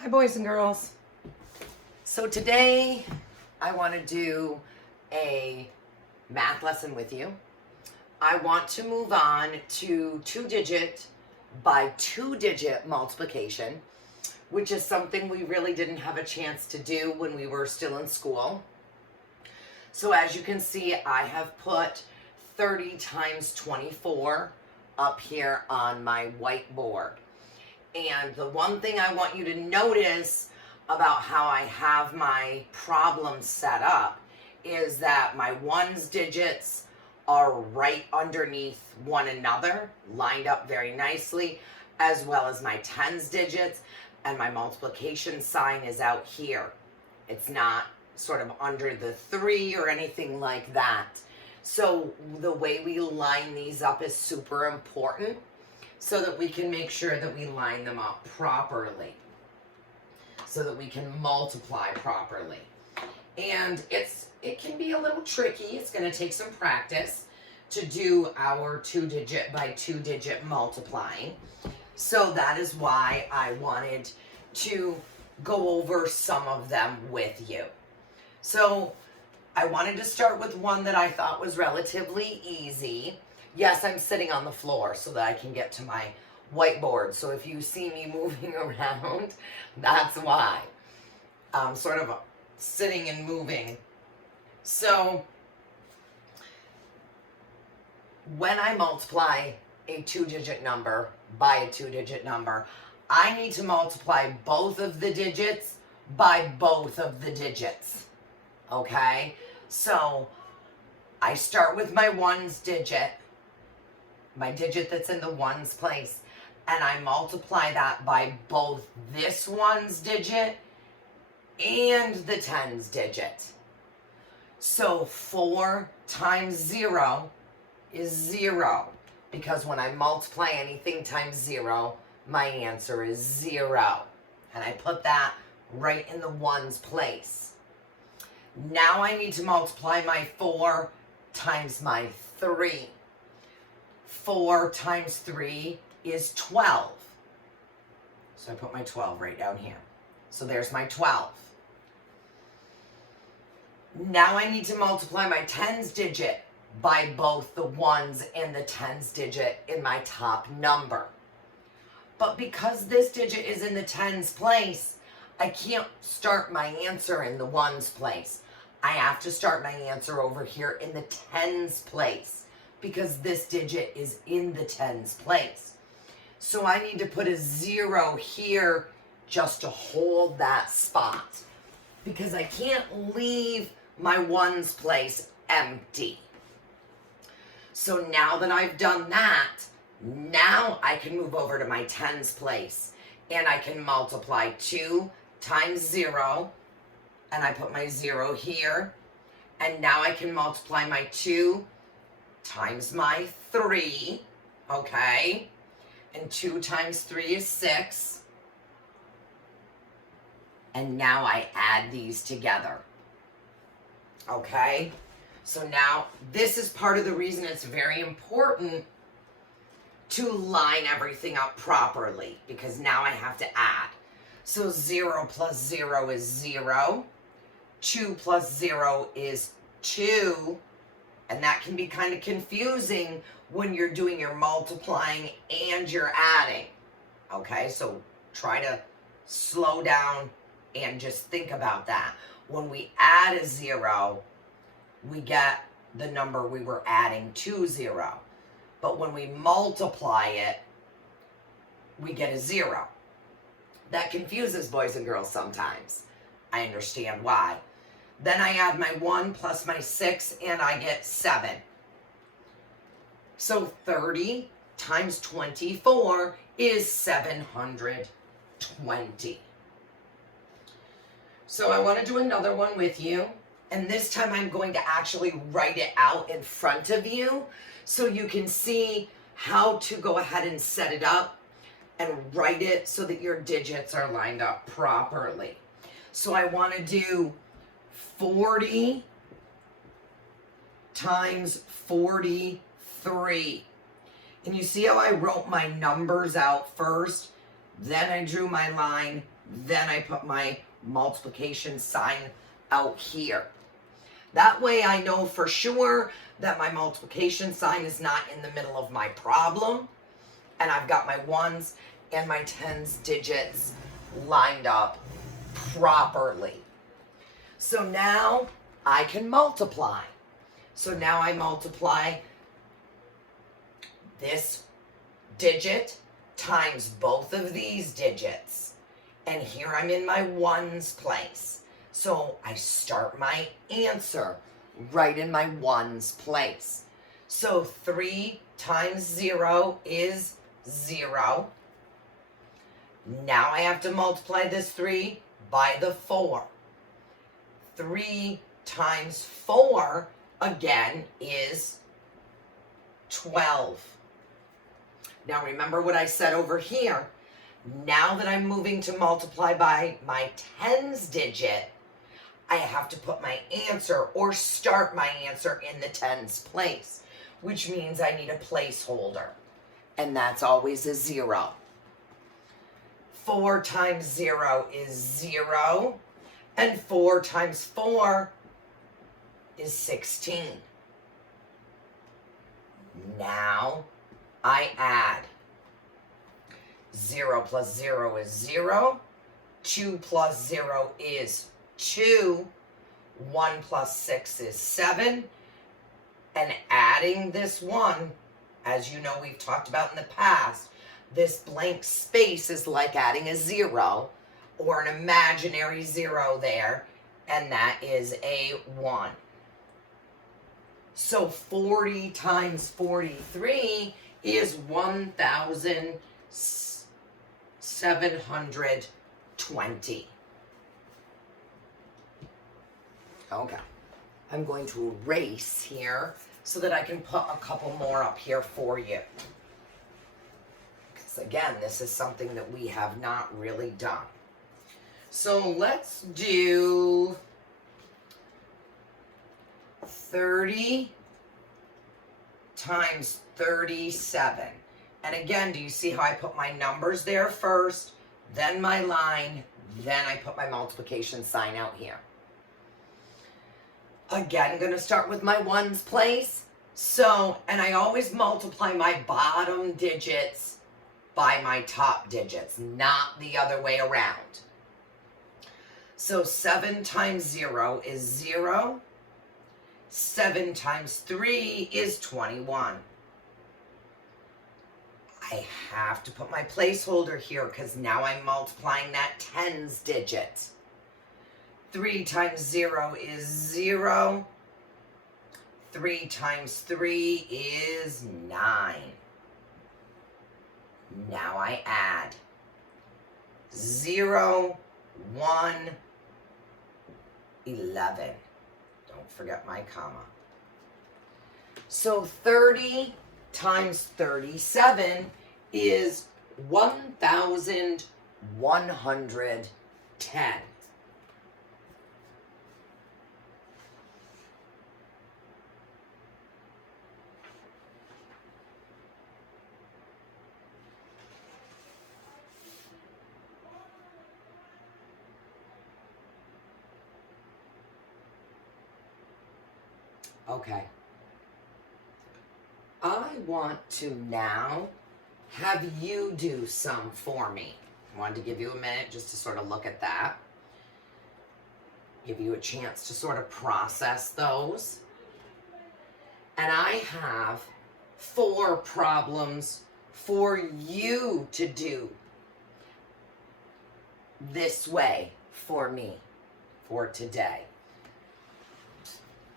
Hi, boys and girls. So today I want to do a math lesson with you. I want to move on to two-digit by two-digit multiplication, which is something we really didn't have a chance to do when we were still in school. So as you can see, I have put 30 times 24 up here on my whiteboard. And the one thing I want you to notice about how I have my problem set up is that my ones digits are right underneath one another, lined up very nicely, as well as my tens digits, and my multiplication sign is out here. It's not sort of under the 3 or anything like that. So the way we line these up is super important, so that we can make sure that we line them up properly, so that we can multiply properly. And it can be a little tricky. It's going to take some practice to do our two-digit by two-digit multiplying. So that is why I wanted to go over some of them with you. So I wanted to start with one that I thought was relatively easy. Yes, I'm sitting on the floor so that I can get to my whiteboard. So if you see me moving around, that's why. I'm sort of sitting and moving. So when I multiply a two-digit number by a two-digit number, I need to multiply both of the digits by both of the digits. Okay? So I start with my ones digit, my digit that's in the ones place, and I multiply that by both this ones digit and the tens digit. So 4 times 0 is 0, because when I multiply anything times 0, my answer is 0. And I put that right in the ones place. Now I need to multiply my 4 times my 3. 4 times 3 is 12. So I put my 12 right down here. So there's my 12. Now I need to multiply my tens digit by both the ones and the tens digit in my top number. But because this digit is in the tens place, I can't start my answer in the ones place. I have to start my answer over here in the tens place, because this digit is in the tens place. So I need to put a 0 here just to hold that spot, because I can't leave my ones place empty. So now that I've done that, now I can move over to my tens place, and I can multiply 2 times 0, and I put my 0 here, and now I can multiply my 2 times my 3, okay? And 2 times 3 is 6. And now I add these together, okay? So now this is part of the reason it's very important to line everything up properly, because now I have to add. So 0 plus 0 is 0. 2 plus 0 is 2. And that can be kind of confusing when you're doing your multiplying and your adding. Okay, so try to slow down and just think about that. When we add a 0, we get the number we were adding to 0. But when we multiply it, we get a 0. That confuses boys and girls sometimes. I understand why. Then I add my 1 plus my 6, and I get 7. So 30 times 24 is 720. So I want to do another one with you. And this time I'm going to actually write it out in front of you, so you can see how to go ahead and set it up and write it so that your digits are lined up properly. So I want to do 40 times 43. And you see how I wrote my numbers out first? Then I drew my line, then I put my multiplication sign out here. That way I know for sure that my multiplication sign is not in the middle of my problem, and I've got my ones and my tens digits lined up properly. So now I can multiply. So now I multiply this digit times both of these digits. And here I'm in my ones place. So I start my answer right in my ones place. So 3 times 0 is 0. Now I have to multiply this 3 by the 4. 3 times 4 again is 12. Now remember what I said over here. Now that I'm moving to multiply by my tens digit, I have to put my answer or start my answer in the tens place, which means I need a placeholder, and that's always a 0. 4 times 0 is 0, and 4 times 4 is 16. Now I add. 0 plus 0 is 0. 2 plus 0 is 2. 1 plus 6 is 7. And adding this 1, as you know we've talked about in the past, this blank space is like adding a 0 or an imaginary 0 there, and that is a 1. So 40 times 43 is 1,720. Okay. I'm going to erase here so that I can put a couple more up here for you. Because again, this is something that we have not really done. So let's do 30 times 37. And again, do you see how I put my numbers there first, then my line, then I put my multiplication sign out here? Again, I'm going to start with my ones place. So, and I always multiply my bottom digits by my top digits, not the other way around. So 7 times 0 is 0. 7 times 3 is 21. I have to put my placeholder here because now I'm multiplying that tens digit. 3 times 0 is 0. 3 times 3 is 9. Now I add 0, 1, 11. Don't forget my comma. So 30 times 37 is 1,110. Okay. I want to now have you do some for me. I wanted to give you a minute just to sort of look at that. Give you a chance to sort of process those. And I have 4 problems for you to do this way for me for today.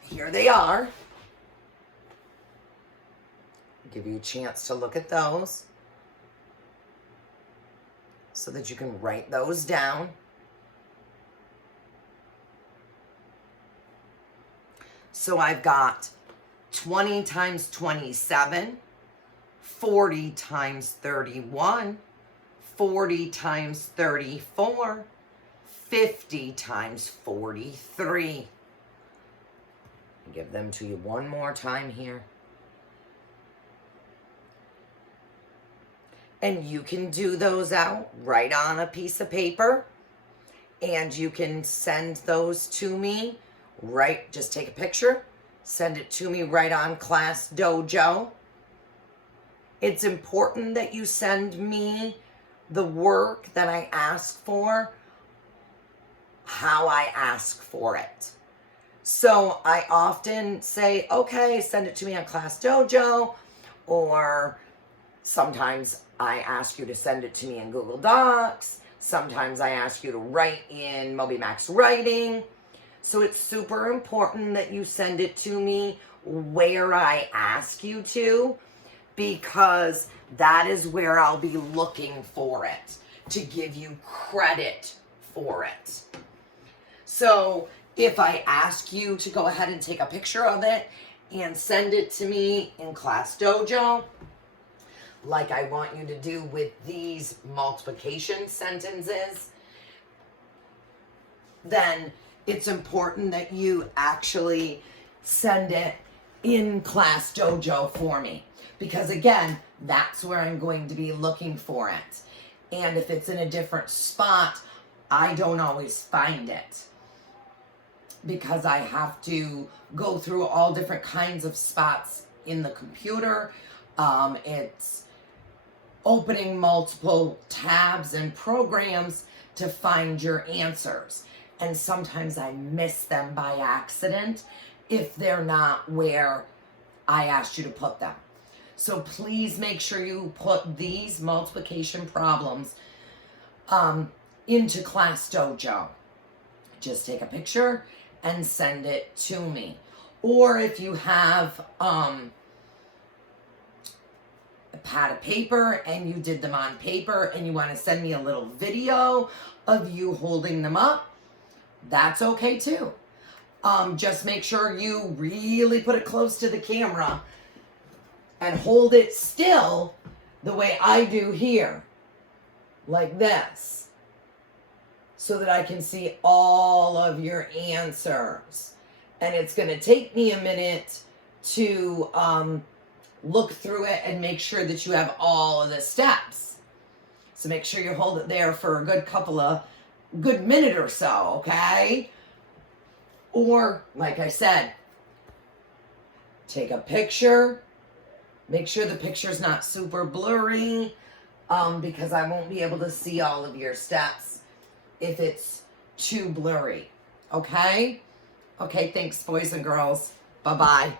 Here they are. Give you a chance to look at those so that you can write those down. So I've got 20 times 27, 40 times 31, 40 times 34, 50 times 43. Give them to you one more time here. And you can do those out right on a piece of paper And you can send those to me, right? Just take a picture, send it to me right on Class Dojo. It's important that you send me the work that I ask for, how I ask for it. So I often say, okay, send it to me on Class Dojo, or sometimes I ask you to send it to me in Google Docs. Sometimes I ask you to write in MobyMax Writing. So it's super important that you send it to me where I ask you to, because that is where I'll be looking for it, to give you credit for it. So if I ask you to go ahead and take a picture of it and send it to me in Class Dojo, like I want you to do with these multiplication sentences, then it's important that you actually send it in Class Dojo for me. Because again, that's where I'm going to be looking for it. And if it's in a different spot, I don't always find it, because I have to go through all different kinds of spots in the computer. It's opening multiple tabs and programs to find your answers. And sometimes I miss them by accident if they're not where I asked you to put them. So please make sure you put these multiplication problems into Class Dojo. Just take a picture and send it to me. Or if you have a pad of paper and you did them on paper and you want to send me a little video of you holding them up, that's okay too. Just make sure you really put it close to the camera and hold it still the way I do here, like this, so that I can see all of your answers. And it's going to take me a minute to look through it and make sure that you have all of the steps. So make sure you hold it there for a good minute or so, okay? Or, like I said, take a picture. Make sure the picture's not super blurry, because I won't be able to see all of your steps if it's too blurry, okay? Okay, thanks, boys and girls. Bye-bye.